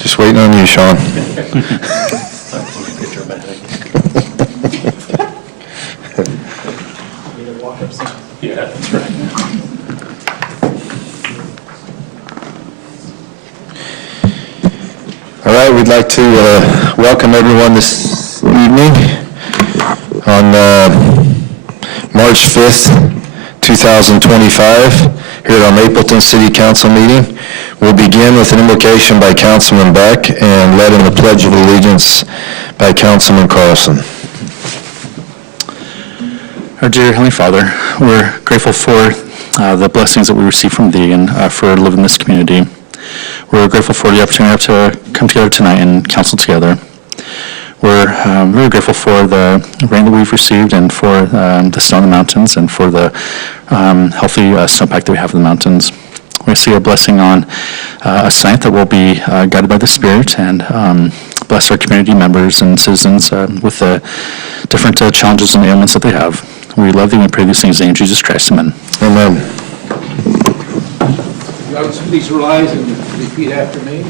Just waiting on you, Sean. Yeah, that's right. All right, we'd like to welcome everyone this evening on March 5th, 2025, here at our Mapleton City Council meeting. We'll begin with an invocation by Councilman Beck and led in the Pledge of Allegiance by Councilman Carlson. Our dear Heavenly Father, we're grateful for the blessings that we receive from Thee and for living in this community. We're grateful for the opportunity to come together tonight and council together. We're really grateful for the rain that we've received and for the snow in the mountains and for the healthy snowpack that we have in the mountains. We see a blessing on us tonight that will be guided by the Spirit and bless our community members and citizens with the different challenges and ailments that they have. We love Thee and we pray these things in the name of Jesus Christ. Amen. Amen. Please rise and repeat after me.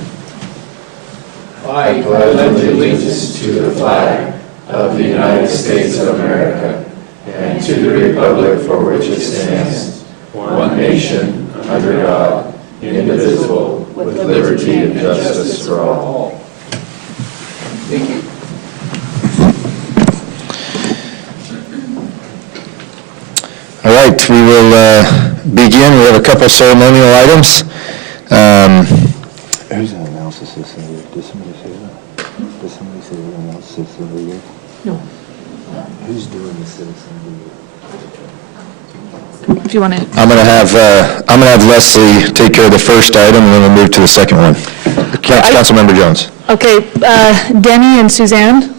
I pledge allegiance to the flag of the United States of America and to the republic for which it stands, one nation, under God, indivisible, with liberty and justice for all. Thank you. All right, we will begin. We have a couple ceremonial items. Who's going to announce the citizen of the year? Did somebody say that? Did somebody say we're going to announce the citizen of the year? No. Who's doing the citizen of the year? If you want to. I'm gonna have Leslie take care of the first item, and then we'll move to the second one. Councilmember Jones. Okay, Denny and Suzanne.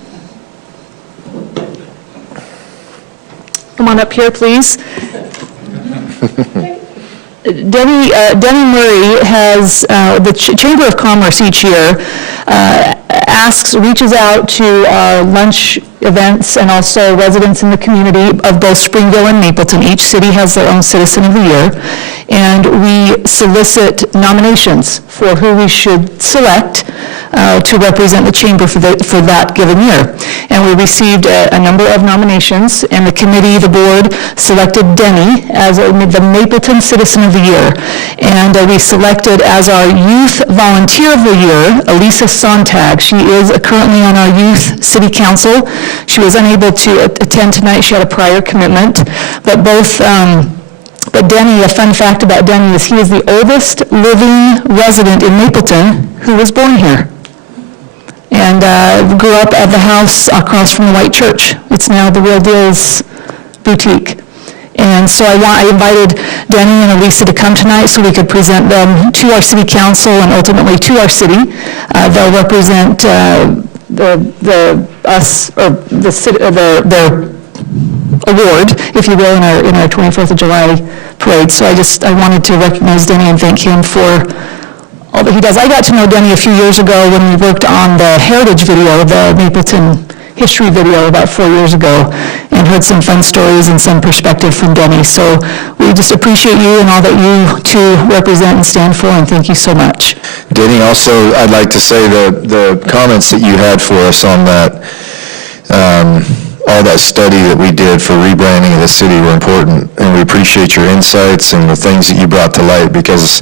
Come on up here, please. Denny Murray has, the Chamber of Commerce each year reaches out to our lunch events and also residents in the community of both Springville and Mapleton. Each city has their own Citizen of the Year. And we solicit nominations for who we should select to represent the Chamber for that given year. And we received a number of nominations, and the committee, the board, selected Denny as the Mapleton Citizen of the Year. And we selected as our Youth Volunteer of the Year, Elisa Sontag. She is currently on our Youth City Council. She was unable to attend tonight. She had a prior commitment. But Denny, a fun fact about Denny is he is the oldest living resident in Mapleton who was born here and grew up at the house across from the White Church. It's now the Real Deal's boutique. And so I invited Denny and Elisa to come tonight so we could present them to our city council and ultimately to our city. They'll represent their award, if you will, in our 24th of July parade. So I wanted to recognize Denny and thank him for all that he does. I got to know Denny a few years ago when we worked on the Heritage video, the Mapleton history video about 4 years ago, and heard some fun stories and some perspective from Denny. So we just appreciate you and all that you two represent and stand for, and thank you so much. Denny, also, I'd like to say the comments that you had for us on that, all that study that we did for rebranding of the city were important, and we appreciate your insights and the things that you brought to light, because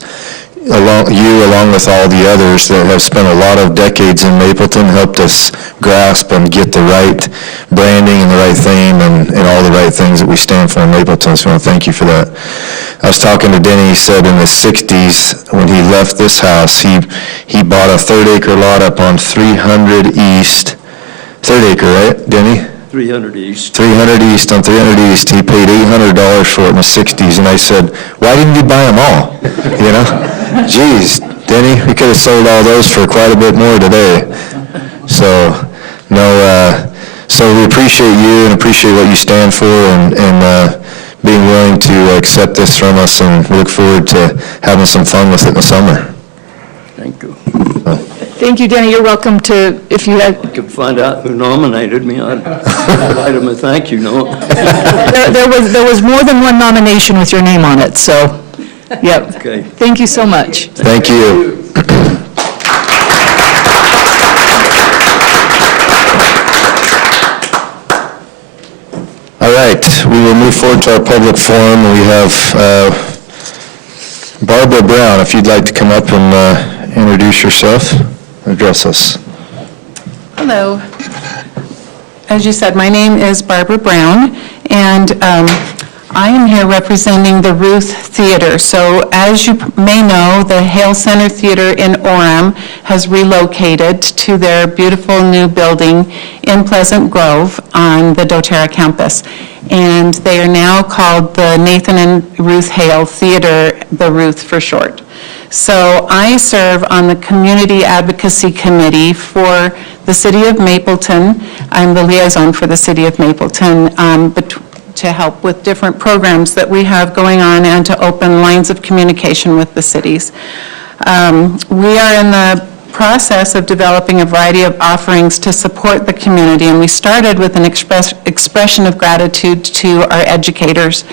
along with all the others that have spent a lot of decades in Mapleton, helped us grasp and get the right branding and the right theme and all the right things that we stand for in Mapleton. So I want to thank you for that. I was talking to Denny. He said in the 60s, when he left this house, he bought a 3rd-acre lot up on 300 East. 3rd acre, right, Denny? 300 East. 300 East on 300 East. He paid $800 for it in the 60s, and I said, why didn't you buy them all? You know? Geez, Denny, we could have sold all those for quite a bit more today. So, so we appreciate you and appreciate what you stand for and being willing to accept this from us, and we look forward to having some fun with it in the summer. Thank you. Thank you, Denny. You're welcome to, if you had... I could find out who nominated me. I'd write them a thank you note. There was more than one nomination with your name on it, so, yep. Okay. Thank you so much. Thank you. right, we will move forward to our public forum. We have Barbara Brown, if you'd like to come up and introduce yourself, address us. Hello. As you said, my name is Barbara Brown, and I am here representing the Ruth Theater. So as you may know, the Hale Center Theater in Orem has relocated to their beautiful new building in Pleasant Grove on the doTERRA campus. And they are now called the Nathan and Ruth Hale Theater, the Ruth for short. So I serve on the Community Advocacy Committee for the City of Mapleton. I'm the liaison for the City of Mapleton to help with different programs that we have going on and to open lines of communication with the cities. We are in the process of developing a variety of offerings to support the community, and we started with an expression of gratitude to our educators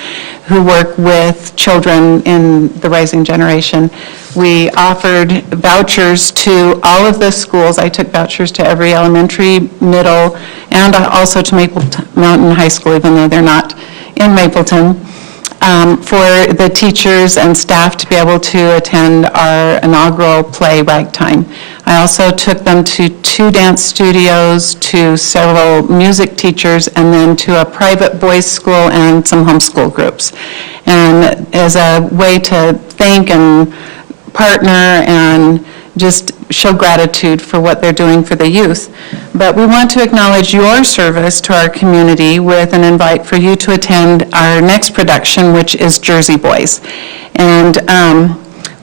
who work with children in the rising generation. We offered vouchers to all of the schools. I took vouchers to every elementary, middle, and also to Maple Mountain High School, even though they're not in Mapleton, for the teachers and staff to be able to attend our inaugural play, Ragtime. I also took them to 2 dance studios, to several music teachers, and then to a private boys' school and some homeschool groups. And as a way to thank and partner and just show gratitude for what they're doing for the youth. But we want to acknowledge your service to our community with an invite for you to attend our next production, which is Jersey Boys. And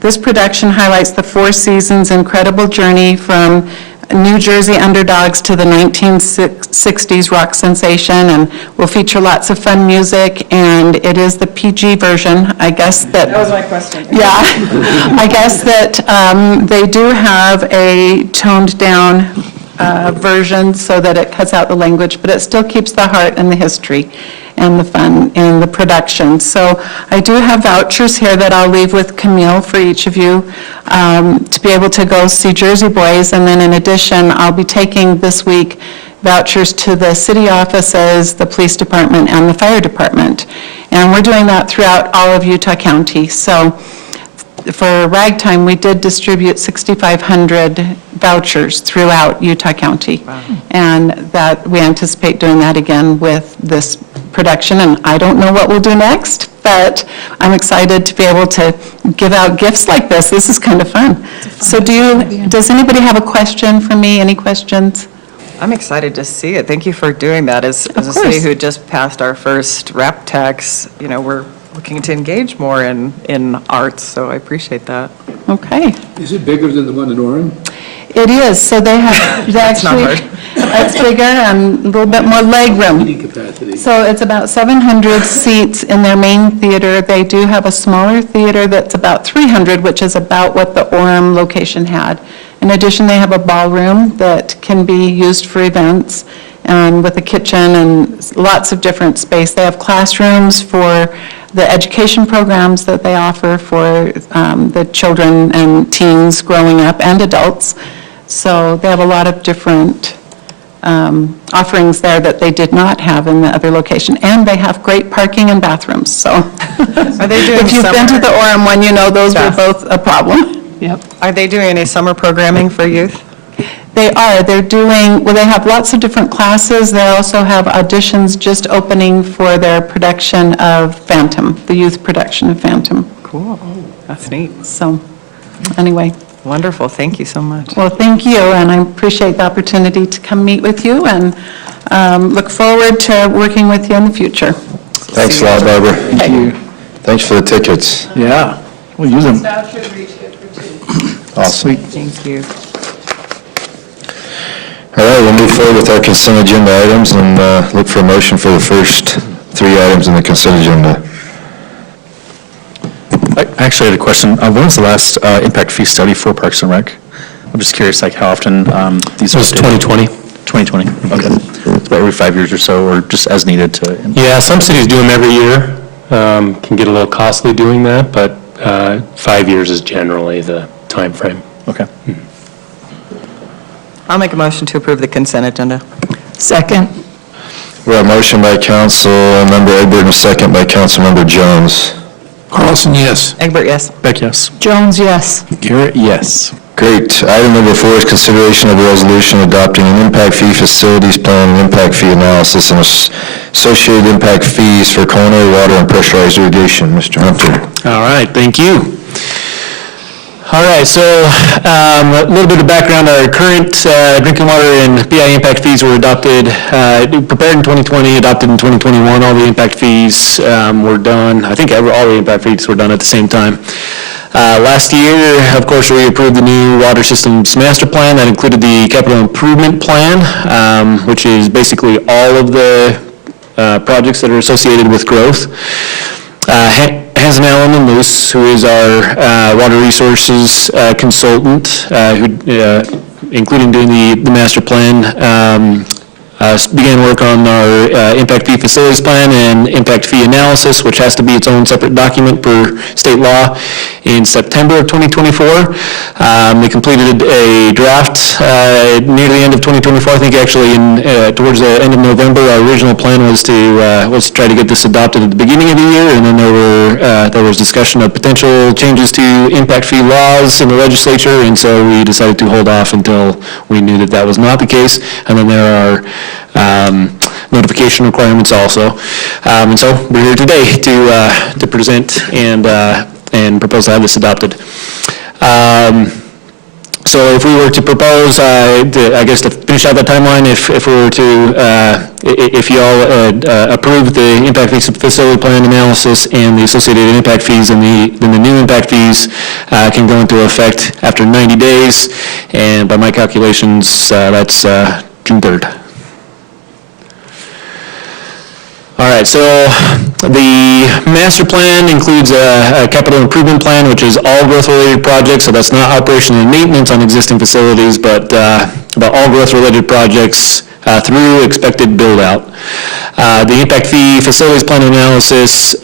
this production highlights the Four Seasons' incredible journey from New Jersey underdogs to the 1960s rock sensation, and will feature lots of fun music, and it is the PG version. I guess that... That was my question. Yeah. I guess that they do have a toned-down version so that it cuts out the language, but it still keeps the heart and the history and the fun in the production. So I do have vouchers here that I'll leave with Camille for each of you to be able to go see Jersey Boys. And then in addition, I'll be taking this week vouchers to the city offices, the police department, and the fire department. And we're doing that throughout all of Utah County. So for Ragtime, we did distribute 6,500 vouchers throughout Utah County. Wow. And that we anticipate doing that again with this production, and I don't know what we'll do next, but I'm excited to be able to give out gifts like this. This is kind of fun. So does anybody have a question for me? Any questions? I'm excited to see it. Thank you for doing that. As a city who just passed our first rap tax, we're looking to engage more in arts, so I appreciate that. Okay. Is it bigger than the one in Orem? It is. So they have, it's bigger and a little bit more leg room. Seating capacity. So it's about 700 seats in their main theater. They do have a smaller theater that's about 300, which is about what the Orem location had. In addition, they have a ballroom that can be used for events, and with a kitchen and lots of different space. They have classrooms for the education programs that they offer for the children and teens growing up and adults. So they have a lot of different offerings there that they did not have in the other location. And they have great parking and bathrooms, so. Are they doing If you've been to summer- the Orem one, you know those were both a problem. Yep. Are they doing any summer programming for youth? They are. They're doing, well, they have lots of different classes. They also have auditions just opening for their production of Phantom, the youth production of Phantom. Cool. That's neat. So, anyway, Wonderful. Thank you so much. well, thank you, and I appreciate the opportunity to come meet with you, and look forward to working with you in the future. Thanks a lot, Barbara. Thank you. Thanks for the tickets. Yeah, we'll use them. Awesome. Thank you. All right, we'll move forward with our consent agenda items and look for a motion for the first 3 items in the consent agenda. I actually had a question. When was the last impact fee study for Parks and Rec? I'm just curious, like, how often these are... It was 2020. 2020, okay. It's about every 5 years or so, or just as needed to... Yeah, some cities do them every year. Can get a little costly doing that, but 5 years is generally the time frame. Okay. I'll make a motion to approve the consent agenda. Second. We have a motion by Councilmember Egbert and a second by Councilmember Jones. Carlson, yes. Egbert, yes. Beck, yes. Jones, yes. Garrett, yes. Great. Item number 4 is consideration of a resolution adopting an impact fee facilities plan and impact fee analysis and associated impact fees for culinary water and pressurized irrigation. Mr. Hunter. All right, thank you. All right, so a little bit of background. Our current drinking water and BI impact fees were adopted, prepared in 2020, adopted in 2021. All the impact fees were done. I think all the impact fees were done at the same time. Last year, of course, we approved the new water systems master plan. That included the capital improvement plan, which is basically all of the projects that are associated with growth. Hanson Allen and Moose, who is our water resources consultant, including doing the master plan, began work on our impact fee facilities plan and impact fee analysis, which has to be its own separate document per state law, in September of 2024. They completed a draft near the end of 2024. I think actually towards the end of November. Our original plan was to try to get this adopted at the beginning of the year, and then there was discussion of potential changes to impact fee laws in the legislature, and so we decided to hold off until we knew that that was not the case. And then there are notification requirements also. And so we're here today to present and propose to have this adopted. So if we were to propose, I guess to finish out the timeline, if we were to, if you all approve the impact fees facility plan analysis and the associated impact fees, then the new impact fees can go into effect after 90 days. And by my calculations, that's June 3rd. All right, so the master plan includes a capital improvement plan, which is all growth-related projects, so that's not operation and maintenance on existing facilities, but all growth-related projects through expected build-out. The impact fee facilities plan analysis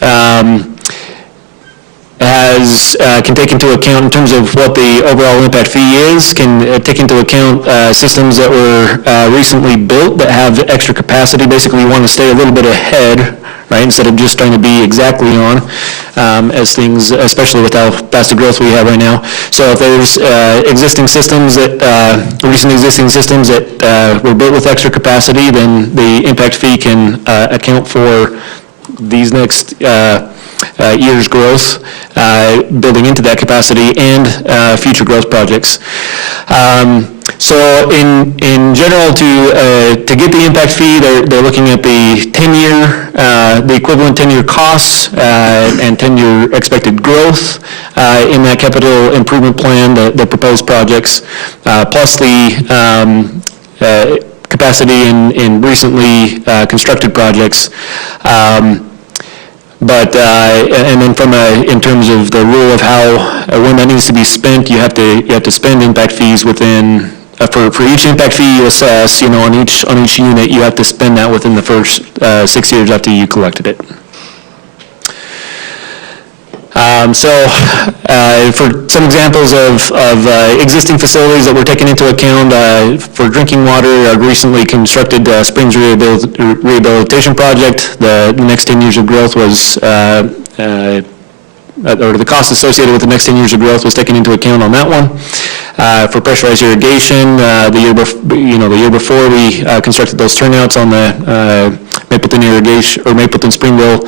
can take into account, in terms of what the overall impact fee is, can take into account systems that were recently built that have extra capacity. Basically, you want to stay a little bit ahead, right, instead of just trying to be exactly on as things, especially with how fast the growth we have right now. So if there's existing systems recent existing systems that were built with extra capacity, then the impact fee can account for these next year's growth, building into that capacity, and future growth projects. So in general, to get the impact fee, they're looking at the 10-year, the equivalent 10-year costs and 10-year expected growth in that capital improvement plan, the proposed projects, plus the capacity in recently constructed projects. But and then in terms of the rule of when that needs to be spent, you have to spend impact fees within for each impact fee you assess, on each unit, you have to spend that within the first 6 years after you collected it. So for some examples of existing facilities that were taken into account for drinking water, our recently constructed Springs Rehabilitation Project, the next 10 years of growth was, or the cost associated with the next 10 years of growth was taken into account on that one. For pressurized irrigation, the year before we constructed those turnouts on the Mapleton irrigation, or Mapleton Springville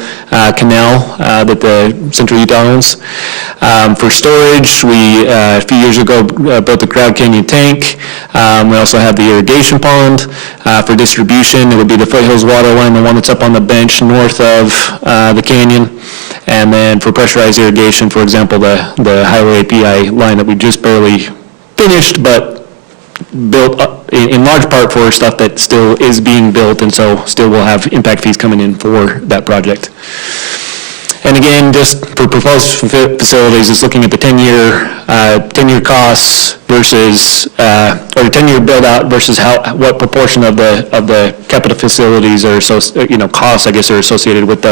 Canal that the Central Utah owns. For storage, we a few years ago built the Crowd Canyon tank. We also have the irrigation pond. For distribution, it would be the Foothills water line, the one that's up on the bench north of the canyon. And then for pressurized irrigation, for example, the Highway API line that we just barely finished, but built up in large part for stuff that still is being built, and so still will have impact fees coming in for that project. And again, just for proposed facilities, it's looking at the 10-year costs versus, or 10-year build-out versus what proportion of the capital facilities are, costs, I guess, are associated with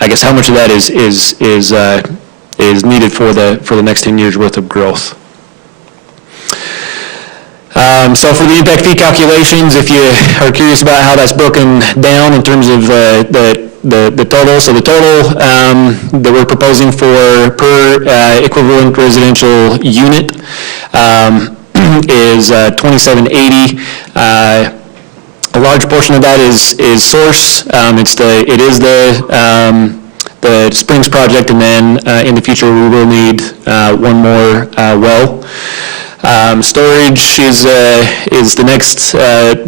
I guess how much of that is needed for the next 10 years worth of growth. So for the impact fee calculations, if you are curious about how that's broken down in terms of the total, so the total that we're proposing for per equivalent residential unit is $27.80. A large portion of that is source. It is the Springs project, and then in the future we will need one more well. Storage is the next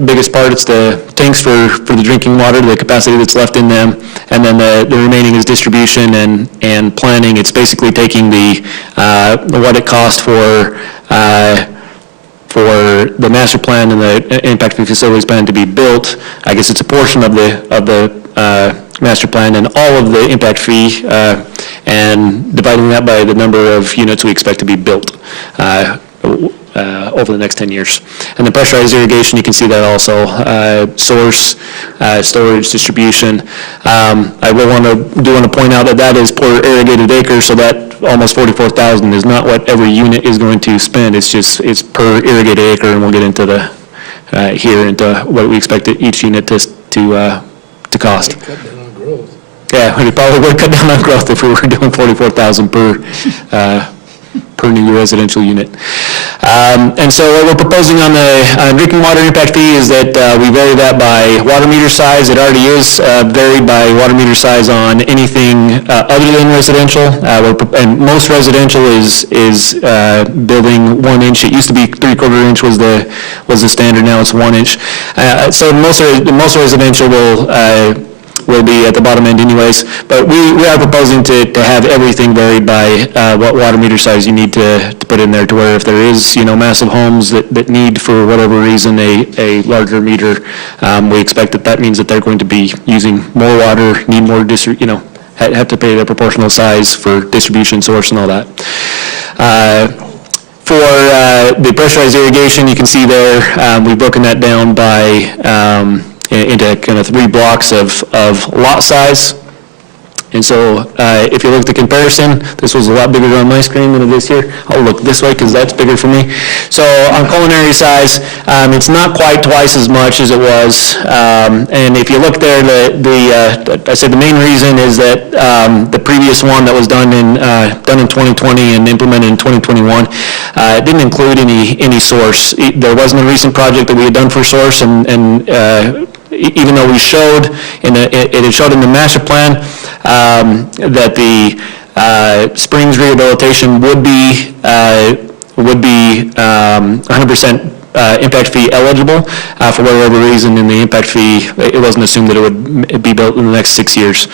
biggest part. It's the tanks for the drinking water, the capacity that's left in them, and then the remaining is distribution and planning. It's basically taking what it cost for the master plan and the impact fee facilities plan to be built. I guess it's a portion of the master plan and all of the impact fee, and dividing that by the number of units we expect to be built over the next 10 years. And the pressurized irrigation, you can see that also, source, storage, distribution. I want to point out that that is per irrigated acre, so that almost 44,000 is not what every unit is going to spend. It's per irrigated acre, and we'll get into into what we expect each unit to cost. Yeah, we probably would cut down on growth if we were doing 44,000 per new residential unit. And so what we're proposing on the drinking water impact fee is that we vary that by water meter size. It already is varied by water meter size on anything other than residential. And most residential is building 1 inch. It used to be 3/4 inch was the standard. Now it's 1 inch. So most residential will be at the bottom end anyways, but we are proposing to have everything varied by what water meter size you need to put in there, to where if there is, massive homes that need, for whatever reason, a larger meter, we expect that means that they're going to be using more water, need more have to pay the proportional size for distribution, source, and all that. For the pressurized irrigation, you can see there, we've broken that down by into kind of 3 blocks of lot size. And so if you look at the comparison, this was a lot bigger on my screen than it is here. I'll look this way because that's bigger for me. So on culinary size, it's not quite twice as much as it was. And if you look there, I said the main reason is that the previous one that was done in 2020 and implemented in 2021 didn't include any source. There wasn't a recent project that we had done for source, and even though it had showed in the master plan that the Springs rehabilitation would be 100% impact fee eligible. For whatever reason, in the impact fee, it wasn't assumed that it would be built in the next 6 years.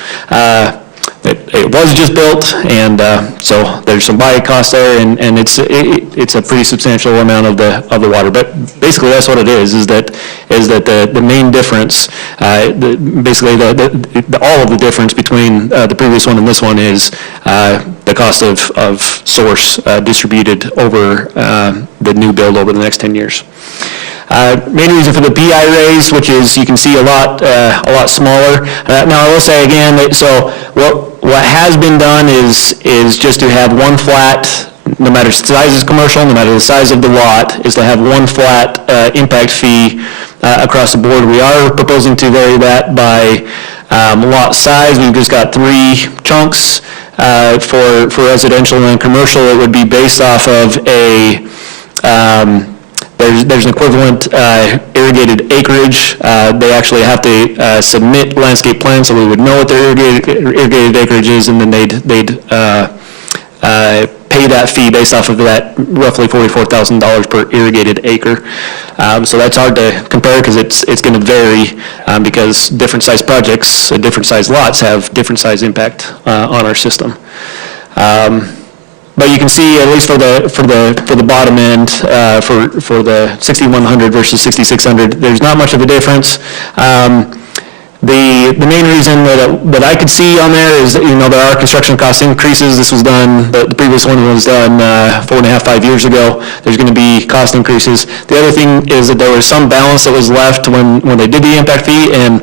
It was just built, and so there's some buy cost there, and it's a pretty substantial amount of the water. But basically, that's what it is that the main difference, basically all of the difference between the previous one and this one is the cost of source distributed over the new build over the next 10 years. Main reason for the PI raise, which is, you can see a lot smaller. Now I will say again that, so what has been done is just to have one flat, no matter the size is commercial, no matter the size of the lot, is to have one flat impact fee across the board. We are proposing to vary that by lot size. We've just got 3 chunks. For residential and commercial, it would be based off of a there's an equivalent irrigated acreage. They actually have to submit landscape plans, so we would know what their irrigated acreage is, and then they'd pay that fee based off of that roughly $44,000 per irrigated acre. So that's hard to compare because it's going to vary because different size projects, different size lots have different size impact on our system. But you can see, at least for the bottom end, for the 6,100 versus 6,600, there's not much of a difference. The main reason that I could see on there is that, there are construction cost increases. This was done, the previous one was done 4.5, 5 years ago. There's going to be cost increases. The other thing is that there was some balance that was left when they did the impact fee, and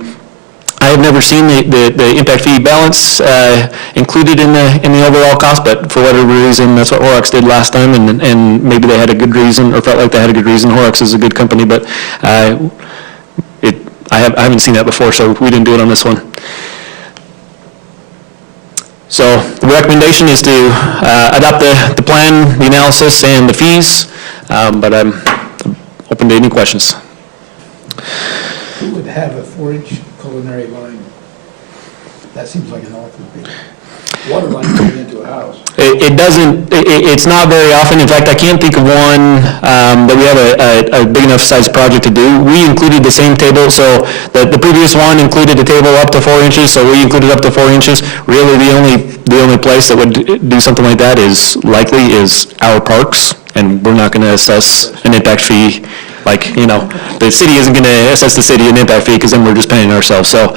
I have never seen the impact fee balance included in the overall cost, but for whatever reason, that's what Horrocks did last time, and maybe they had a good reason, or felt like they had a good reason. Horrocks is a good company, but I haven't seen that before, so we didn't do it on this one. So the recommendation is to adopt the plan, the analysis, and the fees, but I'm open to any questions. Who would have a 4-inch culinary line? That seems like an awful big water line coming into a house. It doesn't, it's not very often. In fact, I can't think of one that we have a big enough size project to do. We included the same table, so the previous one included a table up to 4 inches, so we included up to 4 inches. Really, the only place that would do something like that is our parks, and we're not going to assess an impact fee. Like, the city isn't going to assess the city an impact fee, because then we're just paying ourselves. So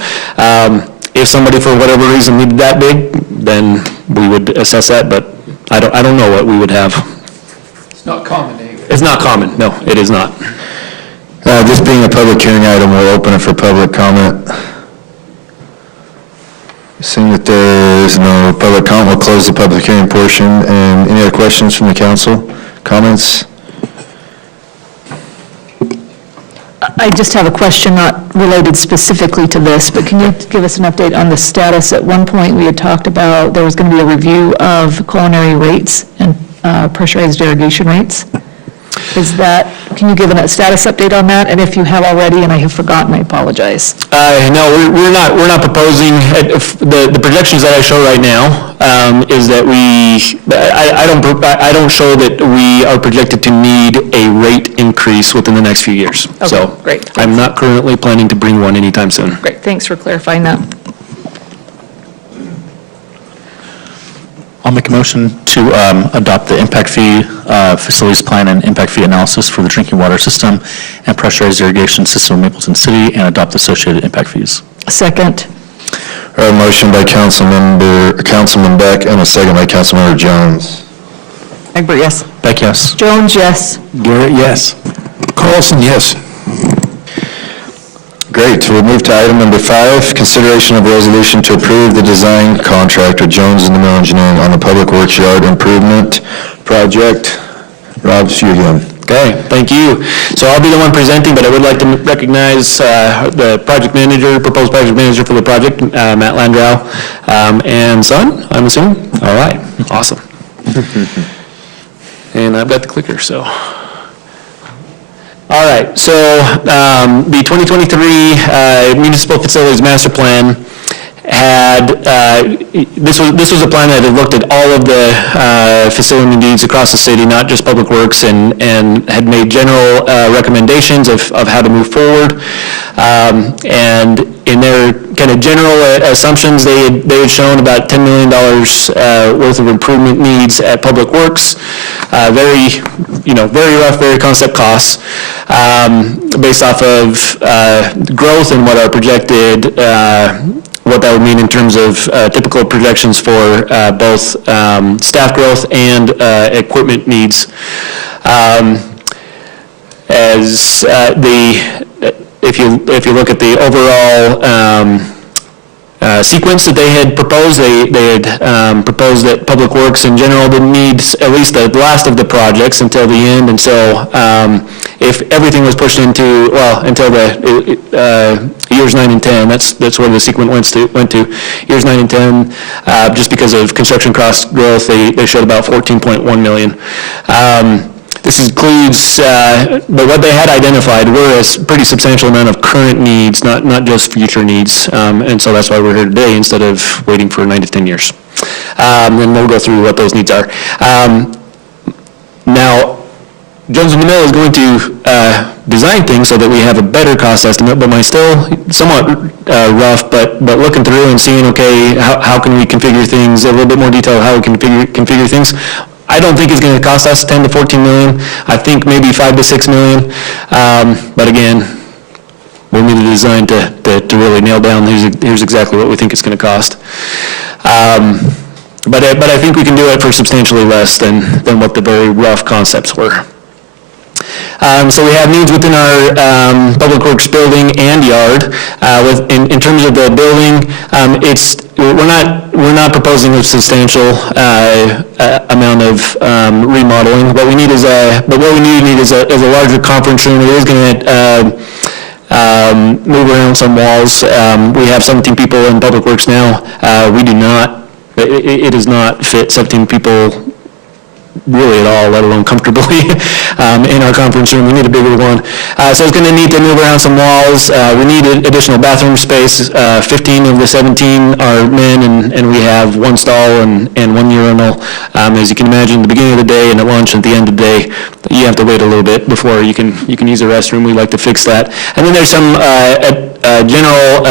if somebody, for whatever reason, needed that big, then we would assess that, but I don't know what we would have. It's not common anyway. It's not common, no, it is not. This being a public hearing item, we'll open it for public comment. Seeing that there is no public comment, we'll close the public hearing portion. And any other questions from the council? Comments? I just have a question not related specifically to this, but can you give us an update on the status? At one point, we had talked about there was going to be a review of culinary rates and pressurized irrigation rates. Can you give a status update on that? And if you have already, and I have forgotten, I apologize. No, we're not proposing, the projections that I show right now is that I don't show that we are projected to need a rate increase within the next few years. Okay, So great. I'm not currently planning to bring one anytime soon. Great, thanks for clarifying that. I'll make a motion to adopt the impact fee, facilities plan and impact fee analysis for the drinking water system and pressurized irrigation system of Mapleton City, and adopt the associated impact fees. Second. A motion by Councilman Beck and a second by Councilmember Jones. Egbert, yes. Beck, yes. Jones, yes. Garrett, yes. Carlson, yes. Great, we'll move to item number 5, consideration of resolution to approve the design contract with Jones and DeMille Engineering on the Public Works Yard Improvement Project. Rob, it's you again. Okay, thank you. So I'll be the one presenting, but I would like to recognize the project manager, proposed project manager for the project, Matt Landau, and son, I'm assuming? All right, awesome. And I've got the clicker, so. All right, so the 2023 Municipal Facilities Master Plan had, this was a plan that had looked at all of the facility needs across the city, not just Public Works, and had made general recommendations of how to move forward. And in their kind of general assumptions, they had shown about $10 million worth of improvement needs at Public Works. Very rough, very concept costs, based off of growth and what our projected, what that would mean in terms of typical projections for both staff growth and equipment needs. If you look at the overall sequence that they had proposed, they had proposed that Public Works in general didn't need at least the last of the projects until the end, and so if everything was pushed into, until the years 9 and 10, that's where the sequence went to years 9 and 10, just because of construction cost growth, they showed about 14.1 million. This includes, but what they had identified were a pretty substantial amount of current needs, not just future needs, and so that's why we're here today instead of waiting for 9 to 10 years. And we'll go through what those needs are. Now, Jones and DeMille is going to design things so that we have a better cost estimate, but mine's still somewhat rough, but looking through and seeing, okay, how can we configure things, a little bit more detail how we can configure things. I don't think it's going to cost us 10 to 14 million. I think maybe 5 to 6 million. But again, we'll need a design to really nail down, here's exactly what we think it's going to cost. But I think we can do it for substantially less than what the very rough concepts were. So we have needs within our Public Works building and yard. In terms of the building, we're not proposing a substantial amount of remodeling. What we need is a larger conference room. It is going to move around some walls. We have 17 people in Public Works now. We do not, it does not fit 17 people really at all, let alone comfortably, in our conference room. We need a bigger one. So it's going to need to move around some walls. We need additional bathroom space. 15 of the 17 are men, and we have one stall and one urinal. As you can imagine, at the beginning of the day and at lunch and at the end of the day, you have to wait a little bit before you can use the restroom. We like to fix that. And then there's some general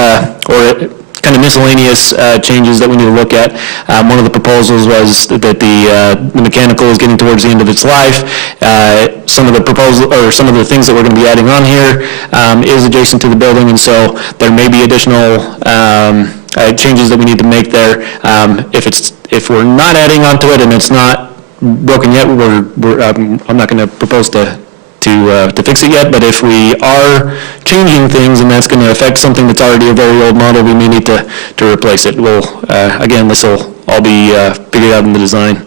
or kind of miscellaneous changes that we need to look at. One of the proposals was that the mechanical is getting towards the end of its life. Some of the things that we're going to be adding on here is adjacent to the building, and so there may be additional changes that we need to make there. If we're not adding onto it and it's not broken yet, I'm not going to propose to fix it yet, but if we are changing things and that's going to affect something that's already a very old model, we may need to replace it. Again, this will all be figured out in the design.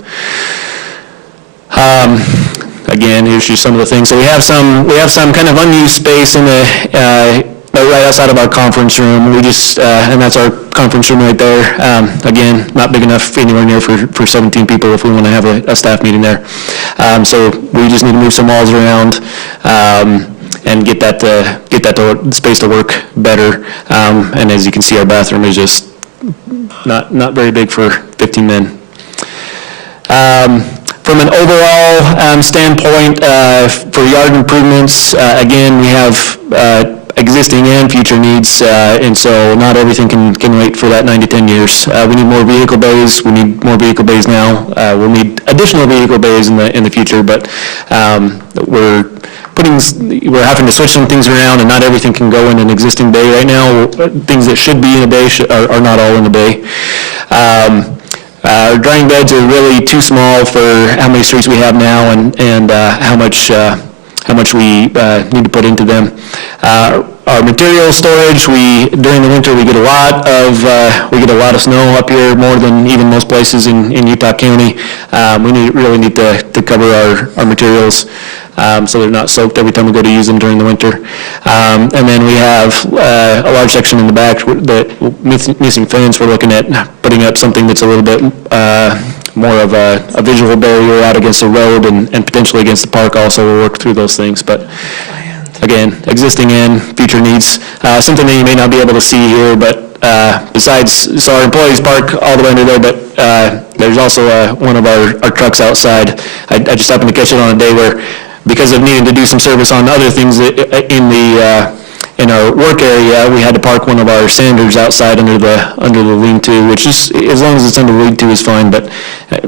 Again, here's just some of the things. So we have some kind of unused space in the right outside of our conference room. We just and that's our conference room right there. Again, not big enough anywhere near for 17 people if we want to have a staff meeting there. So we just need to move some walls around and get that space to work better. And as you can see, our bathroom is just not very big for 15 men. From an overall standpoint, for yard improvements, again, we have existing and future needs, and so not everything can wait for that 9 to 10 years. We need more vehicle bays. We need more vehicle bays now. We'll need additional vehicle bays in the future, but we're having to switch some things around, and not everything can go in an existing bay right now. Things that should be in a bay are not all in the bay. Our drying beds are really too small for how many streets we have now and how much we need to put into them. Our material storage, during the winter we get a lot of snow up here, more than even most places in Utah County. We really need to cover our materials so they're not soaked every time we go to use them during the winter. And then we have a large section in the back, the missing fence. We're looking at putting up something that's a little bit more of a visual barrier out against the road and potentially against the park also. We'll work through those things. But again, existing and future needs. Something that you may not be able to see here, but so our employees park all the way under there, but there's also one of our trucks outside. I just happened to catch it on a day where, because of needing to do some service on other things in our work area, we had to park one of our sanders outside under the lean-to, which is, as long as it's under the lean-to, is fine. But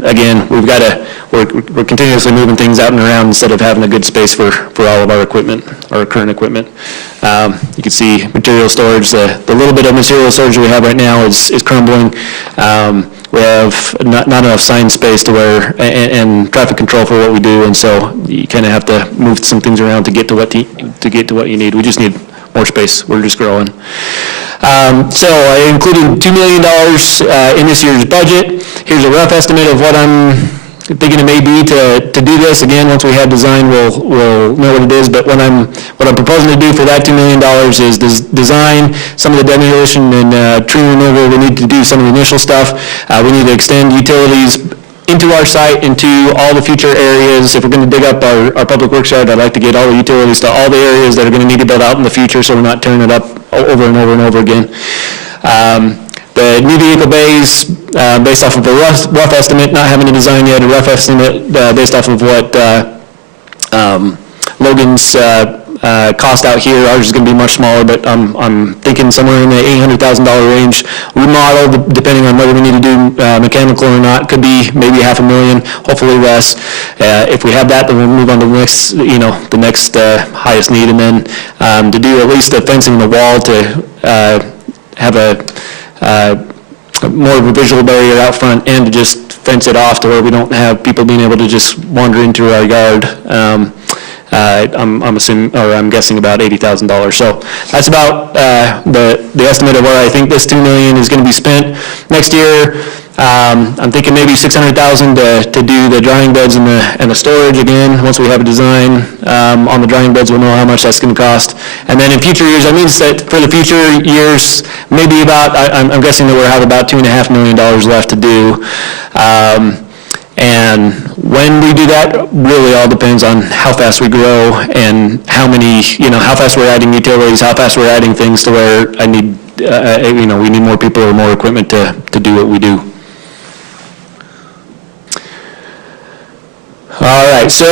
again, we're continuously moving things out and around instead of having a good space for all of our equipment, our current equipment. You can see material storage. The little bit of material storage we have right now is crumbling. We have not enough sign space to where, and traffic control for what we do, and so you kind of have to move some things around to get to what you need. We just need more space. We're just growing. So I included $2 million in this year's budget. Here's a rough estimate of what I'm thinking it may be to do this. Again, once we have design, we'll know what it is, but what I'm proposing to do for that $2 million is design some of the demolition and tree removal. We need to do some of the initial stuff. We need to extend utilities into our site, into all the future areas. If we're going to dig up our public works yard, I'd like to get all the utilities to all the areas that are going to need to build out in the future, so we're not tearing it up over and over and over again. The new vehicle bays, based off of a rough estimate, not having a design yet, a rough estimate based off of what Logan's cost out here. Ours is going to be much smaller, but I'm thinking somewhere in the $800,000 range. Remodel, depending on whether we need to do mechanical or not, could be maybe $500,000, hopefully less. If we have that, then we'll move on to the next highest need, and then to do at least the fencing the wall to have more of a visual barrier out front, and to just fence it off to where we don't have people being able to just wander into our yard. I'm assuming, or I'm guessing about $80,000. So that's about the estimate of where I think this $2 million is going to be spent. Next year, I'm thinking maybe $600,000 to do the drying beds and the storage again. Once we have a design on the drying beds, we'll know how much that's going to cost. And then in future years, that means that for the future years, maybe about, I'm guessing that we'll have about $2.5 million left to do. And when we do that, really all depends on how fast we grow and how many, how fast we're adding utilities, how fast we're adding things to where I need, we need more people or more equipment to do what we do. All right, so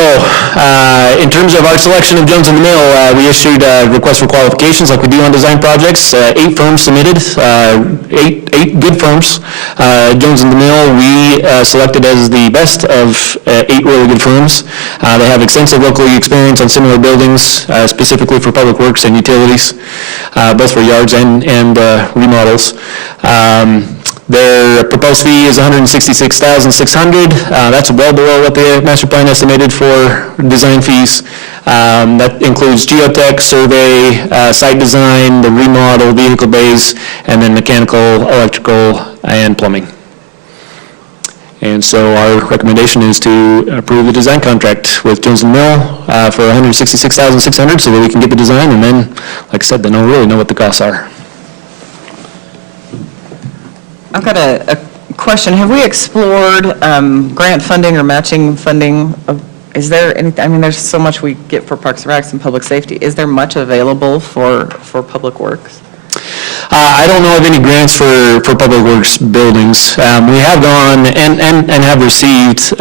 in terms of our selection of Jones and the Mill, we issued a request for qualifications like we do on design projects. 8 firms submitted, eight good firms. Jones and the Mill, we selected as the best of 8 really good firms. They have extensive local experience on similar buildings, specifically for public works and utilities, both for yards and remodels. Their proposed fee is $166,600. That's well below what the master plan estimated for design fees. That includes geotech, survey, site design, the remodel, vehicle bays, and then mechanical, electrical, and plumbing. And so our recommendation is to approve the design contract with Jones & Mill for $166,600 so that we can get the design, and then, like I said, then we'll really know what the costs are. I've got a question. Have we explored grant funding or matching funding? Is there any, there's so much we get for Parks and Recs and public safety. Is there much available for public works? I don't know of any grants for public works buildings. We have gone and have received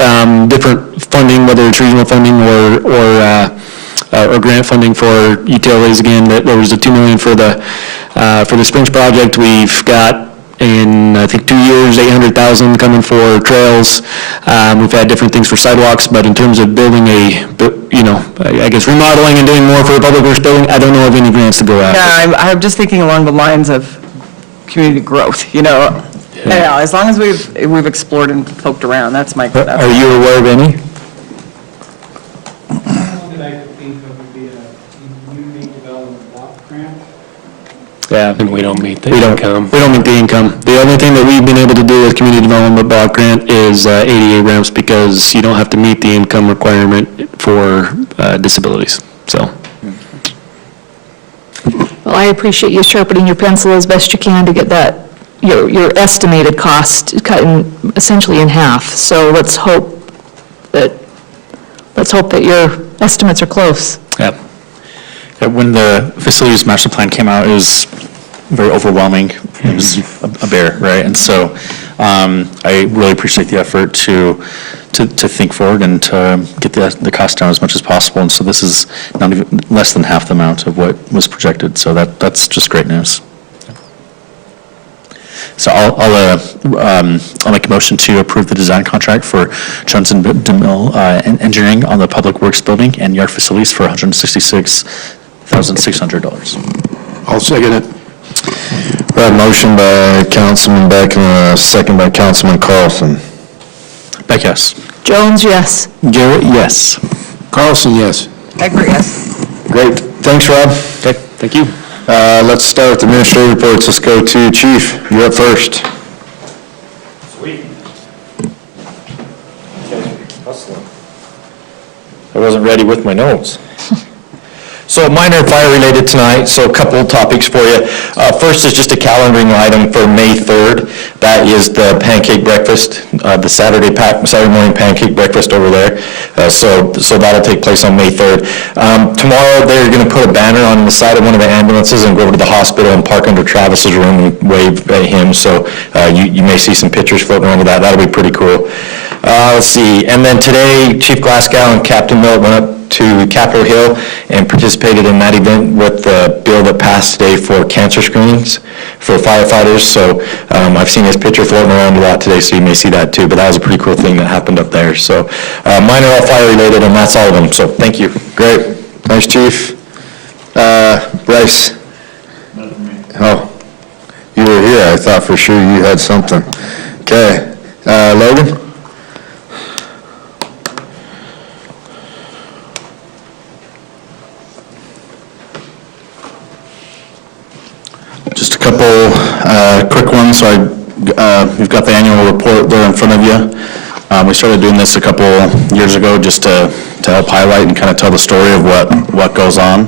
different funding, whether it's regional funding or grant funding for utilities. Again, there was the $2 million for the Springs project. We've got in, I think, 2 years, $800,000 coming for trails. We've had different things for sidewalks, but in terms of building I guess remodeling and doing more for a public works building, I don't know of any grants to go after. Yeah, I'm just thinking along the lines of community growth, Yeah, as long as we've explored and poked around, that's my. Are you aware of any? That I could think of would be a community development block grant. Yeah. And we don't meet the We income. don't meet the income. The only thing that we've been able to do with community development block grant is ADA ramps, because you don't have to meet the income requirement for disabilities, so. Well, I appreciate you sharpening your pencil as best you can to get that, your estimated cost cut essentially in half. So let's hope that your estimates are close. Yeah. When the facilities master plan came out, it was very overwhelming. It was a bear, right? And so I really appreciate the effort to think forward and to get the cost down as much as possible. And so this is not even less than half the amount of what was projected. So that's just great news. So I'll make a motion to approve the design contract for Jones and DeMille Engineering on the Public Works Building and Yard Facilities for $166,600. I'll second it. We have a motion by Councilman Beck and a second by Councilman Carlson. Beck, yes. Jones, yes. Garrett, yes. Carlson, yes. Egbert, yes. Great. Thanks, Rob. Okay, thank you. Let's start with administrative reports. Let's go to Chief. You're up first. I wasn't ready with my notes. So minor fire related tonight, so a couple of topics for you. First is just a calendaring item for May 3rd. That is the pancake breakfast, the Saturday morning pancake breakfast over there. So that'll take place on May 3rd. Tomorrow they're going to put a banner on the side of one of the ambulances and go over to the hospital and park under Travis's room and wave at him. So you may see some pictures floating around of that. That'll be pretty cool. Let's see. And then today, Chief Glasgow and Captain Mill went up to Capitol Hill and participated in that event with the bill that passed today for cancer screenings for firefighters. So I've seen his picture floating around a lot today, so you may see that too. But that was a pretty cool thing that happened up there. So mine are all fire related, and that's all of them. So thank you. Great. Thanks, Chief. Bryce? Oh, you were here. I thought for sure you had something. Okay. Logan? Just a couple quick ones. So you've got the annual report there in front of you. We started doing this a couple years ago just to help highlight and kind of tell the story of what goes on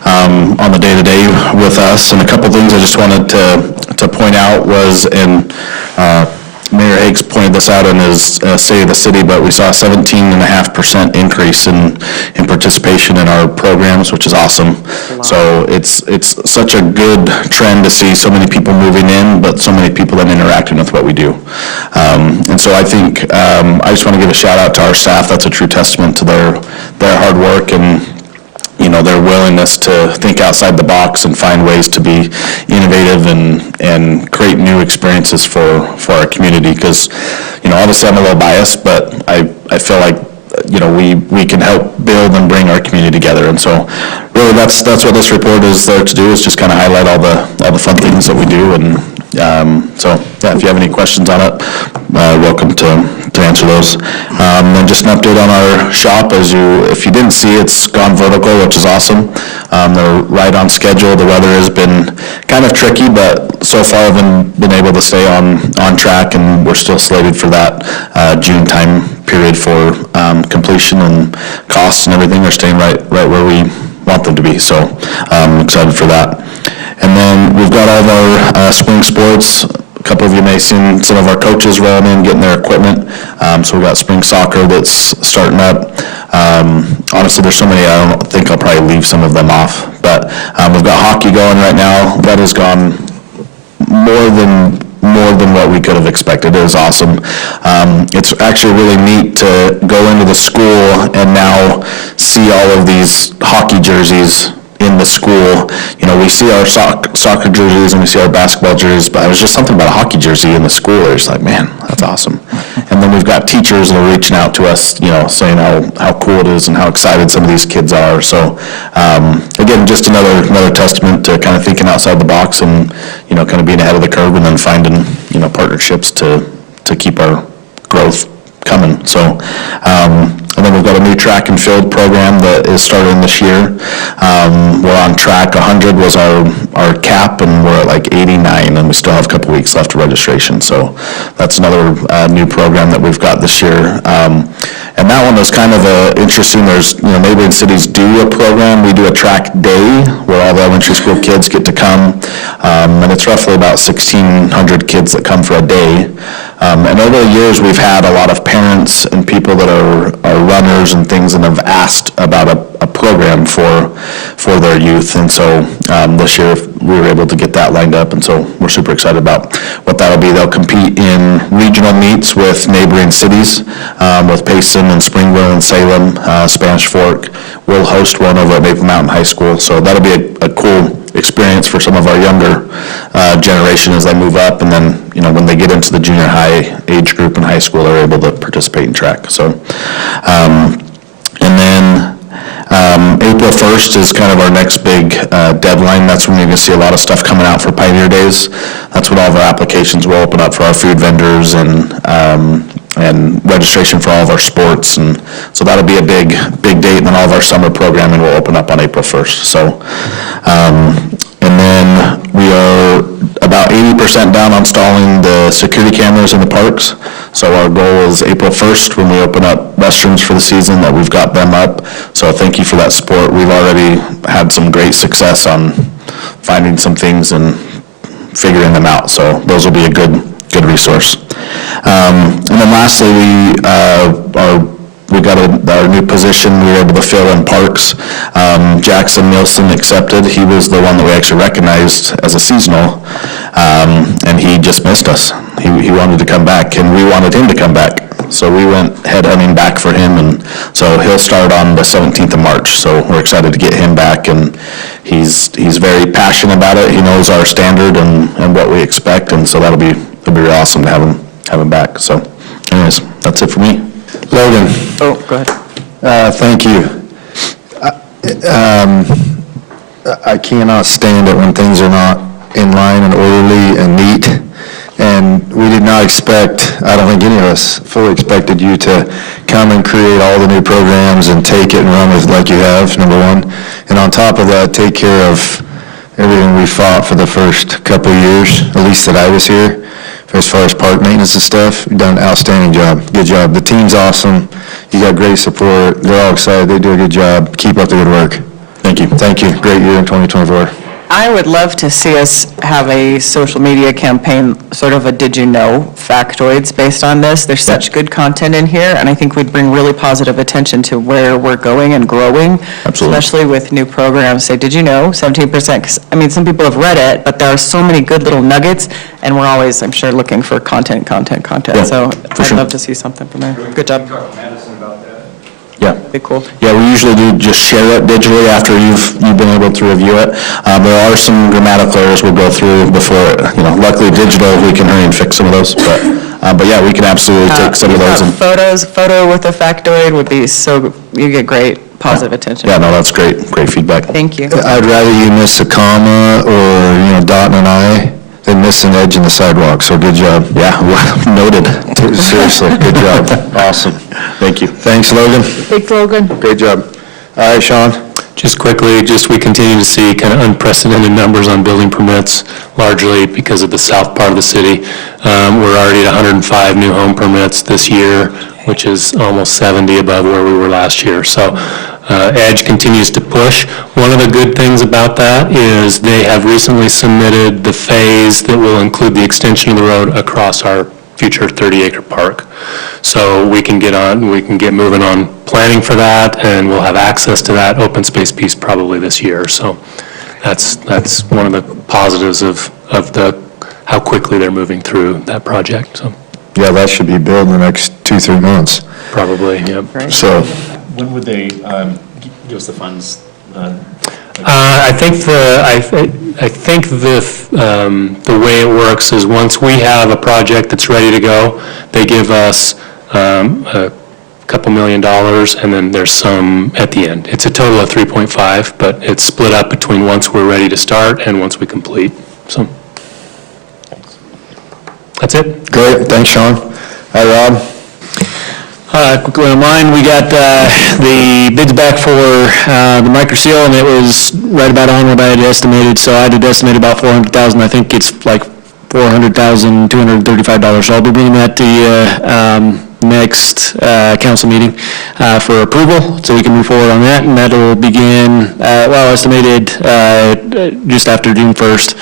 the day-to-day with us. And a couple things I just wanted to point out was, and Mayor Higgs pointed this out in his State of the City, but we saw a 17.5% increase in participation in our programs, which is awesome. So it's such a good trend to see so many people moving in, but so many people then interacting with what we do. And so I think, I just want to give a shout out to our staff. That's a true testament to their hard work and, you know, their willingness to think outside the box and find ways to be innovative and create new experiences for our community. Because, you know, obviously I'm a little biased, but I feel like, you know, we can help build and bring our community together. And so really that's what this report is there to do, is just kind of highlight all the fun things that we do. And so, yeah, if you have any questions on it, welcome to answer those. And just an update on our shop, if you didn't see, it's gone vertical, which is awesome. They're right on schedule. The weather has been kind of tricky, but so far I've been able to stay on track, and we're still slated for that June time period for completion, and costs and everything are staying right where we want them to be. So I'm excited for that. And then we've got all of our spring sports. A couple of you may have seen some of our coaches rolling in, getting their equipment. So we've got spring soccer that's starting up. Honestly, there's so many, I don't think I'll probably leave some of them off. But we've got hockey going right now. That has gone more than what we could have expected. It was awesome. It's actually really neat to go into the school and now see all of these hockey jerseys in the school. You know, we see our soccer jerseys and we see our basketball jerseys, but it was just something about a hockey jersey in the school. It's like, man, that's awesome. And then we've got teachers that are reaching out to us, you know, saying how cool it is and how excited some of these kids are. So, again, just another testament to kind of thinking outside the box and, you know, kind of being ahead of the curve, and then finding, you know, partnerships to keep our growth coming. So, and then we've got a new track and field program that is starting this year. We're on track. 100 was our cap, and we're at like 89, and we still have a couple weeks left of registration. So that's another new program that we've got this year. And that one was kind of interesting. There's, you know, neighboring cities do a program. We do a track day where all the elementary school kids get to come, and it's roughly about 1,600 kids that come for a day. And over the years, we've had a lot of parents and people that are runners and things, and have asked about a program for their youth. And so this year, we were able to get that lined up, and so we're super excited about what that'll be. They'll compete in regional meets with neighboring cities, with Payson and Springville and Salem, Spanish Fork. We'll host one over at Maple Mountain High School, so that'll be a cool experience for some of our younger generation as they move up, and then, you know, when they get into the junior high age group in high school, they're able to participate in track. So, and then April 1st is kind of our next big deadline. That's when you're going to see a lot of stuff coming out for Pioneer Days. That's when all of our applications will open up for our food vendors and registration for all of our sports. And so that'll be a big date, and then all of our summer programming will open up on April 1st. So, and then we are about 80% down on installing the security cameras in the parks. So our goal is April 1st, when we open up restrooms for the season, that we've got them up. So thank you for that support. We've already had some great success on finding some things and figuring them out. So those will be a good resource. And then lastly, we got our new position we were able to fill in parks. Jackson Nielsen accepted. He was the one that we actually recognized as a seasonal, and he just missed us. He wanted to come back, and we wanted him to come back. So we went headhunting back for him, and so he'll start on the 17th of March. So we're excited to get him back, and he's very passionate about it. He knows our standard and what we expect, and so it'll be really awesome to have him back. So anyways, that's it for me. Logan. Oh, go ahead. Thank you. I cannot stand it when things are not in line and orderly and neat. And we did not expect, I don't think any of us fully expected you to come and create all the new programs and take it and run with it like you have, number one. And on top of that, take care of everything we fought for the first couple of years, at least that I was here, as far as park maintenance and stuff. You've done an outstanding job. Good job. The team's awesome. You got great support. They're all excited. They do a good job. Keep up the good work. Thank you. Thank you. Great year in 2024. I would love to see us have a social media campaign, sort of a did you know factoids based on this. There's such good content in here, and I think we'd bring really positive attention to where we're going and growing. Absolutely. Especially with new programs. Say, did you know 17%? 'Cause, I mean, some people have read it, but there are so many good little nuggets, and we're always, I'm sure, looking for content. Yeah, So for I'd sure. love to see something from there. Good job. Yeah. Be cool. Yeah, we usually do just share it digitally after you've been able to review it. There are some grammatical errors we'll go through before, luckily digital, we can hurry and fix some of those, but yeah, we can absolutely take some of those and, Photo with a factoid would be you get great positive attention. yeah, no, that's great feedback. Thank you. I'd rather you miss a comma or, dot and an I than miss an edge in the sidewalk, so good job. Yeah, noted. Seriously, good job. Awesome. Thank you. Thanks, Logan. Thanks, Logan. Great job. All right, Sean. Just quickly, we continue to see kind of unprecedented numbers on building permits, largely because of the south part of the city. We're already at 105 new home permits this year, which is almost 70 above where we were last year. So EDGE continues to push. One of the good things about that is they have recently submitted the phase that will include the extension of the road across our future 30-acre park. So we can get moving on planning for that, and we'll have access to that open space piece probably this year. So that's one of the positives of how quickly they're moving through that project. So Yeah, that should be built in the next 2-3 months. probably, yep. So, When would they give us the funds? I think the way it works is once we have a project that's ready to go, they give us a couple $1 million, and then there's some at the end. It's a total of 3.5, but it's split up between once we're ready to start and once we complete. So that's it. great. Thanks, Sean. Hi, Rob. Quickly on mine, we got the bids back for the micro seal, and it was right about on what I had estimated. So I had estimated about $400,000. I think it's like $400,235. So I'll be bringing that to you next council meeting for approval, so we can move forward on that, and that'll begin, estimated just after June 1st.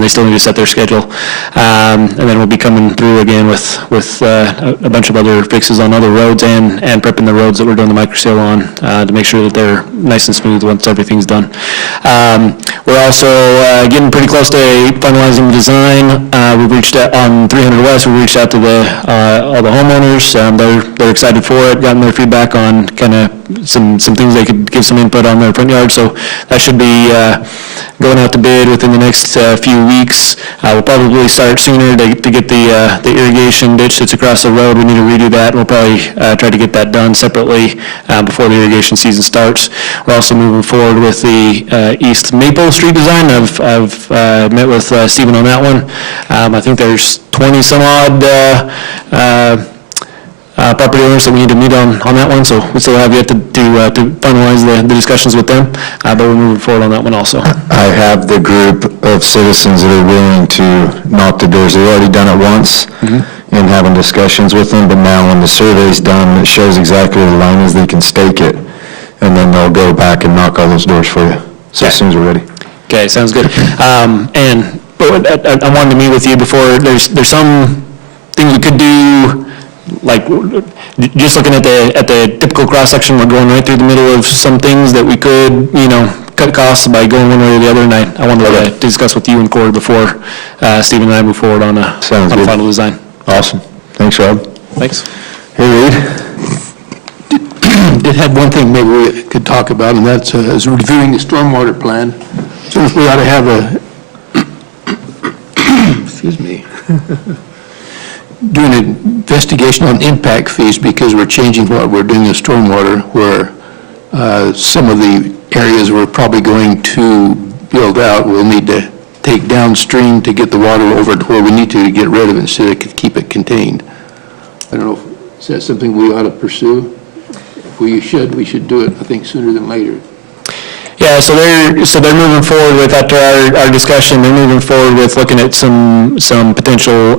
They still need to set their schedule. And then we'll be coming through again with a bunch of other fixes on other roads and prepping the roads that we're doing the micro seal on to make sure that they're nice and smooth once everything's done. We're also getting pretty close to finalizing the design. We've reached out on 300 West, we reached out to all the homeowners. They're excited for it, gotten their feedback on kind of some things they could give some input on their front yard, so that should be going out to bid within the next few weeks. We'll probably start sooner to get the irrigation ditch that's across the road. We need to redo that, and we'll probably try to get that done separately before the irrigation season starts. We're also moving forward with the East Maple Street design. I've met with Stephen on that one. I think there's 20 some odd property owners that we need to meet on that one, so we still have yet to finalize the discussions with them, but we're moving forward on that one also. I have the group of citizens that are willing to knock the doors. They've already done it once in having discussions with them, but now when the survey's done, it shows exactly where the line is, they can stake it, and then they'll go back and knock all those doors for you. So as soon as we're ready. Okay, sounds good. But I wanted to meet with you before. There's some things we could do, like just looking at the typical cross-section, we're going right through the middle of some things that we could, cut costs by going one way or the other, and I wanted to discuss with you and Corey before Steve and I move forward on a final design. Awesome. Thanks, Rob. Thanks. Hey, Reed. Did have one thing maybe we could talk about, and that's is reviewing the stormwater plan. So we ought to have excuse me, doing an investigation on impact fees, because we're changing what we're doing in stormwater, where some of the areas we're probably going to build out, we'll need to take downstream to get the water over to where we need to get rid of it instead of keep it contained. I don't know, is that something we ought to pursue? If we should do it, I think, sooner than later. Yeah, Yeah, so they're moving forward with, after our discussion, they're moving forward with looking at some potential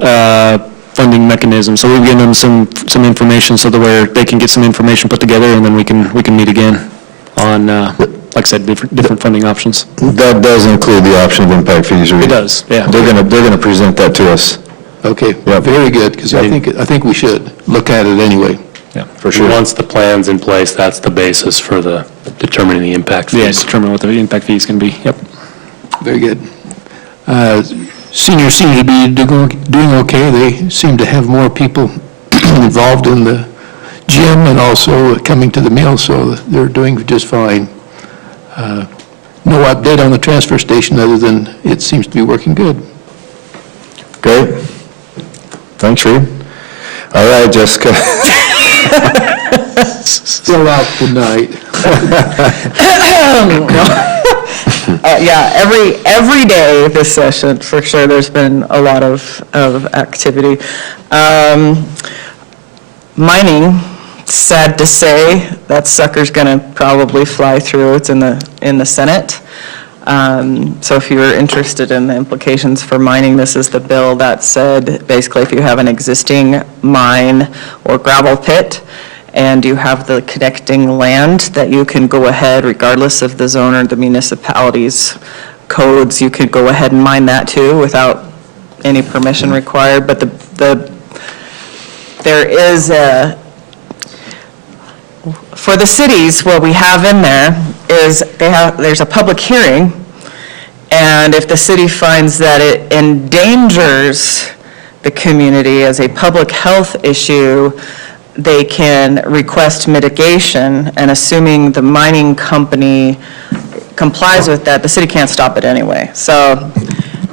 funding mechanisms. So we've given them some information so that where they can get some information put together, and then we can meet again on, like I said, different funding options. That does include the option of impact fees, Reed. It does, yeah. They're going to present that to us. Okay, Yep. very good, because I think we should look at it anyway. Yeah, For sure. Once the plan's in place, that's the basis for the determining the impact Yeah, fees. determine what the impact fee is going to be, yep. Very good. Seniors seem to be doing okay. They seem to have more people involved in the gym and also coming to the meal, so they're doing just fine. No update on the transfer station other than it seems to be working good. Great. Thanks, Reed. All right, Jessica. Still out tonight. Yeah, every day this session, for sure, there's been a lot of activity. Mining, sad to say, that sucker's gonna probably fly through. It's in the Senate. So if you're interested in the implications for mining, this is the bill that said, basically, if you have an existing mine or gravel pit, and you have the connecting land, that you can go ahead, regardless of the zone or the municipality's codes, you could go ahead and mine that too without any permission required. But there is for the cities, what we have in there is there's a public hearing, and if the city finds that it endangers the community as a public health issue, they can request mitigation, and assuming the mining company complies with that, the city can't stop it anyway. So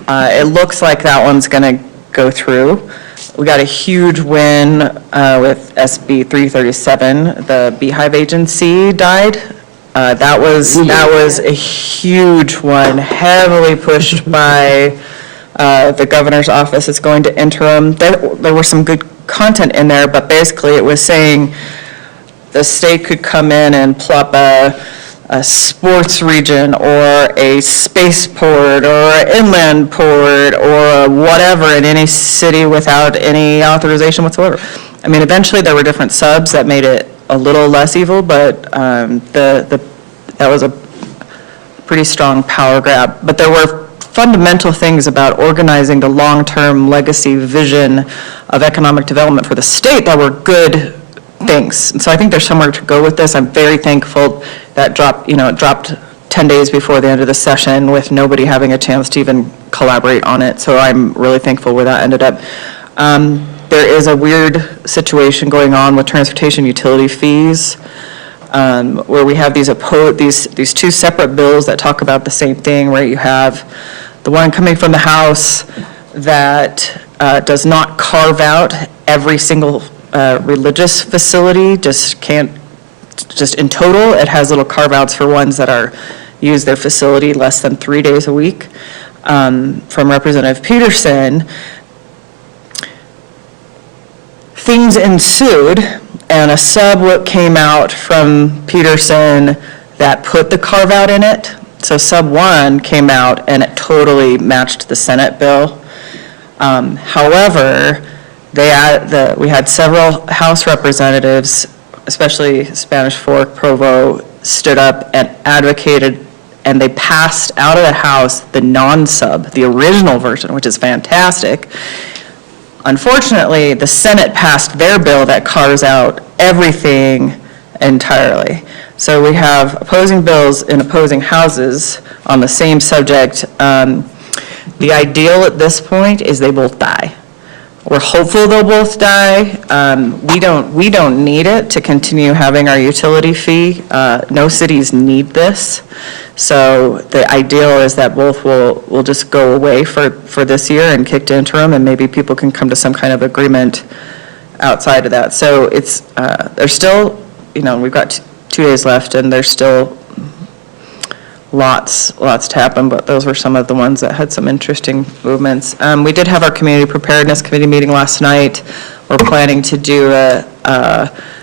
it looks like that one's going to go through. We got a huge win with SB 337. The Beehive Agency died. That was a huge one, heavily pushed by the governor's office. It's going to interim. There were some good content in there, but basically it was saying the state could come in and plop a sports region or a spaceport or an inland port or whatever in any city without any authorization whatsoever. I mean, eventually there were different subs that made it a little less evil, but that was a pretty strong power grab. But there were fundamental things about organizing the long-term legacy vision of economic development for the state that were good things. And so I think there's somewhere to go with this. I'm very thankful that it dropped 10 days before the end of the session with nobody having a chance to even collaborate on it. So I'm really thankful where that ended up. There is a weird situation going on with transportation utility fees, where we have these two separate bills that talk about the same thing, where you have the one coming from the House that does not carve out every single religious facility, just in total. It has little carve-outs for ones that use their facility less than 3 days a week. From Representative Peterson, things ensued, and a sub came out from Peterson that put the carve-out in it. So sub 1 came out, and it totally matched the Senate bill. However, we had several House representatives, especially Spanish Fork, Provo, stood up and advocated, and they passed out of the House the non-sub, the original version, which is fantastic. Unfortunately, the Senate passed their bill that carves out everything entirely. So we have opposing bills in opposing houses on the same subject. The ideal at this point is they both die. We're hopeful they'll both die. We don't need it to continue having our utility fee. No cities need this. So the ideal is that both will just go away for this year and kick to interim, and maybe people can come to some kind of agreement outside of that. So it's, there's still, we've got 2 days left, and there's still lots to happen, but those were some of the ones that had some interesting movements. We did have our Community Preparedness Committee meeting last night. We're planning to do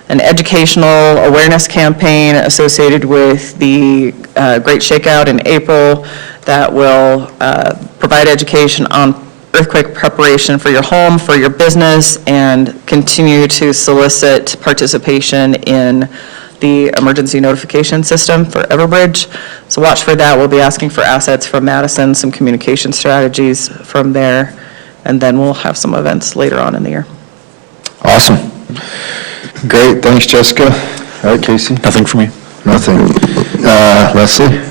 an educational awareness campaign associated with the Great Shakeout in April that will provide education on earthquake preparation for your home, for your business, and continue to solicit participation in the emergency notification system for Everbridge. So watch for that. We'll be asking for assets from Madison, some communication strategies from there, and then we'll have some events later on in the year. Awesome. Great, thanks, Jessica. All right, Casey? Nothing for me. Nothing. Leslie?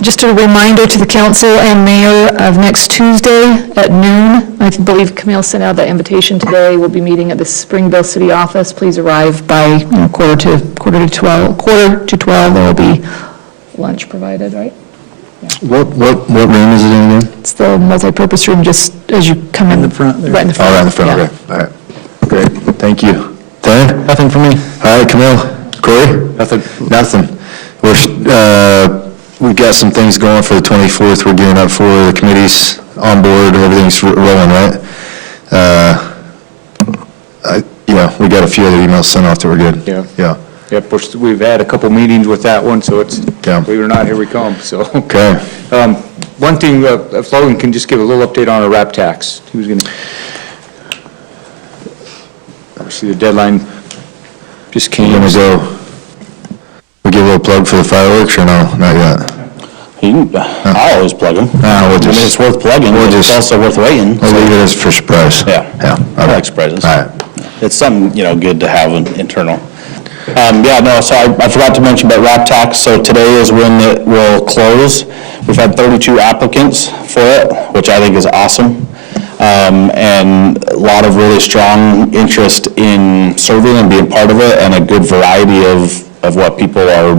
Just a reminder to the council and mayor of next Tuesday at noon. I believe Camille sent out that invitation today. We'll be meeting at the Springville City Office. Please arrive by quarter to 12. There will be lunch provided, right? What room is it in again? It's the multipurpose room just as you come in. the front there. Right in the front. Oh, right in the front, Yeah. okay. All right. Great, thank you. Dan? Nothing for me. All right, Camille? Corey? Nothing. Nothing. We've got some things going for the 24th. We're gearing up for the committees on board, everything's rolling, right? We got a few other emails sent off that were good. Yeah. Yeah. Yep, we've had a couple meetings with that one, so it's, Yeah. believe it or not, here we come, so. Okay. One thing, if Logan can just give a little update on our RAP tax. He was gonna, obviously the deadline just You came. gonna go, we give a little plug for the fireworks or no? Not yet. I always plug them. We'll just- it's worth plugging, we'll but it's just- also worth waiting. We'll leave it as for surprise. Yeah. Yeah. I like surprises. All right. It's something, good to have internal. So I forgot to mention about RAP tax. So today is when it will close. We've had 32 applicants for it, which I think is awesome. And a lot of really strong interest in serving and being part of it, and a good variety of what people are,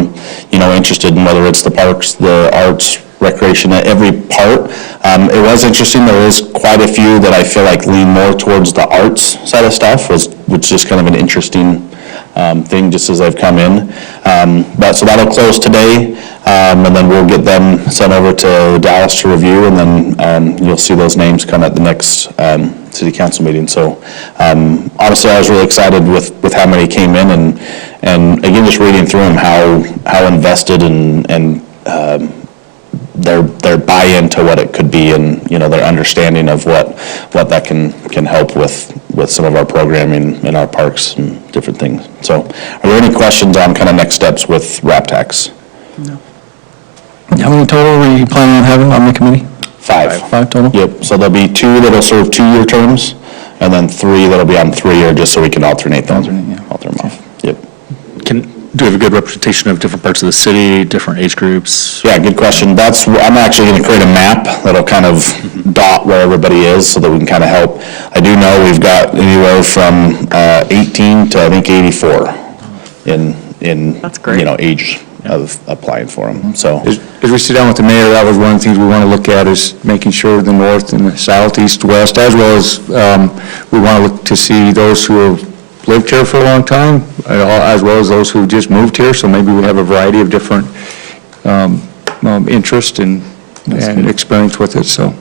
interested in, whether it's the parks, the arts, recreation, every part. It was interesting, there was quite a few that I feel like lean more towards the arts side of stuff, which is just kind of an interesting thing just as they've come in. So that'll close today, and then we'll get them sent over to Dallas to review, and then you'll see those names come at the next city council meeting. So honestly, I was really excited with how many came in, and again, just reading through them, how invested and their buy-in to what it could be, and their understanding of what that can help with some of our programming in our parks and different things. So are there any questions on kind of next steps with RAP tax? How many total are you planning on having on the committee? 5. 5 total? Yep, so there'll be 2 that'll serve 2-year terms, and then 3 that'll be on 3-year, just so we can alternate them. Alternate them off. Yep. Do we have a good representation of different parts of the city, different age groups? Yeah, good question. I'm actually going to create a map that'll kind of dot where everybody is so that we can kind of help. I do know we've got anywhere from 18 to I think 84 in That's great. age of applying for them. So As we sit down with the mayor, that was one of the things we want to look at, is making sure the north and the south, east, west, as well as we want to look to see those who have lived here for a long time, as well as those who just moved here, so maybe we have a variety of different interest and experience with it, so.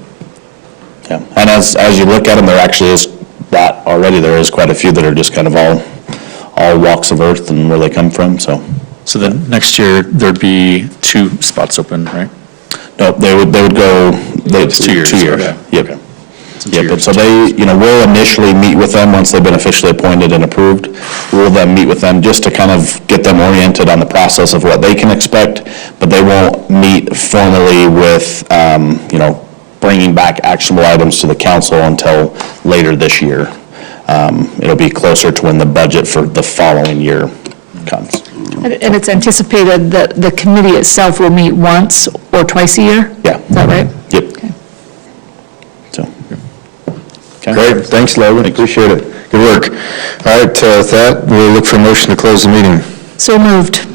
yeah, and as you look at them, there actually is that already. There is quite a few that are just kind of all walks of earth and where they come from. So then next year, there'd be 2 spots open, right? no, they would go. It's 2 years. 2 years. Okay. Yep. Okay. So 2 Yep, years. and so we'll initially meet with them once they've been officially appointed and approved. We'll then meet with them just to kind of get them oriented on the process of what they can expect, but they won't meet formally with, bringing back actionable items to the council until later this year. It'll be closer to when the budget for the following year comes. And it's anticipated that the committee itself will meet once or twice a year? Yeah. Is that right? Yep. Okay. So. Okay. Great, thanks, Logan, appreciate it. Good work. All right, with that, we'll look for a motion to close the meeting. So moved.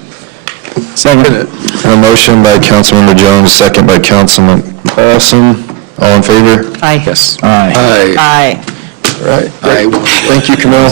Second. A motion by Councilmember Jones, second by Councilman Paulson. All in favor? Aye. Yes. Aye. Aye. All right. Thank you, Camille.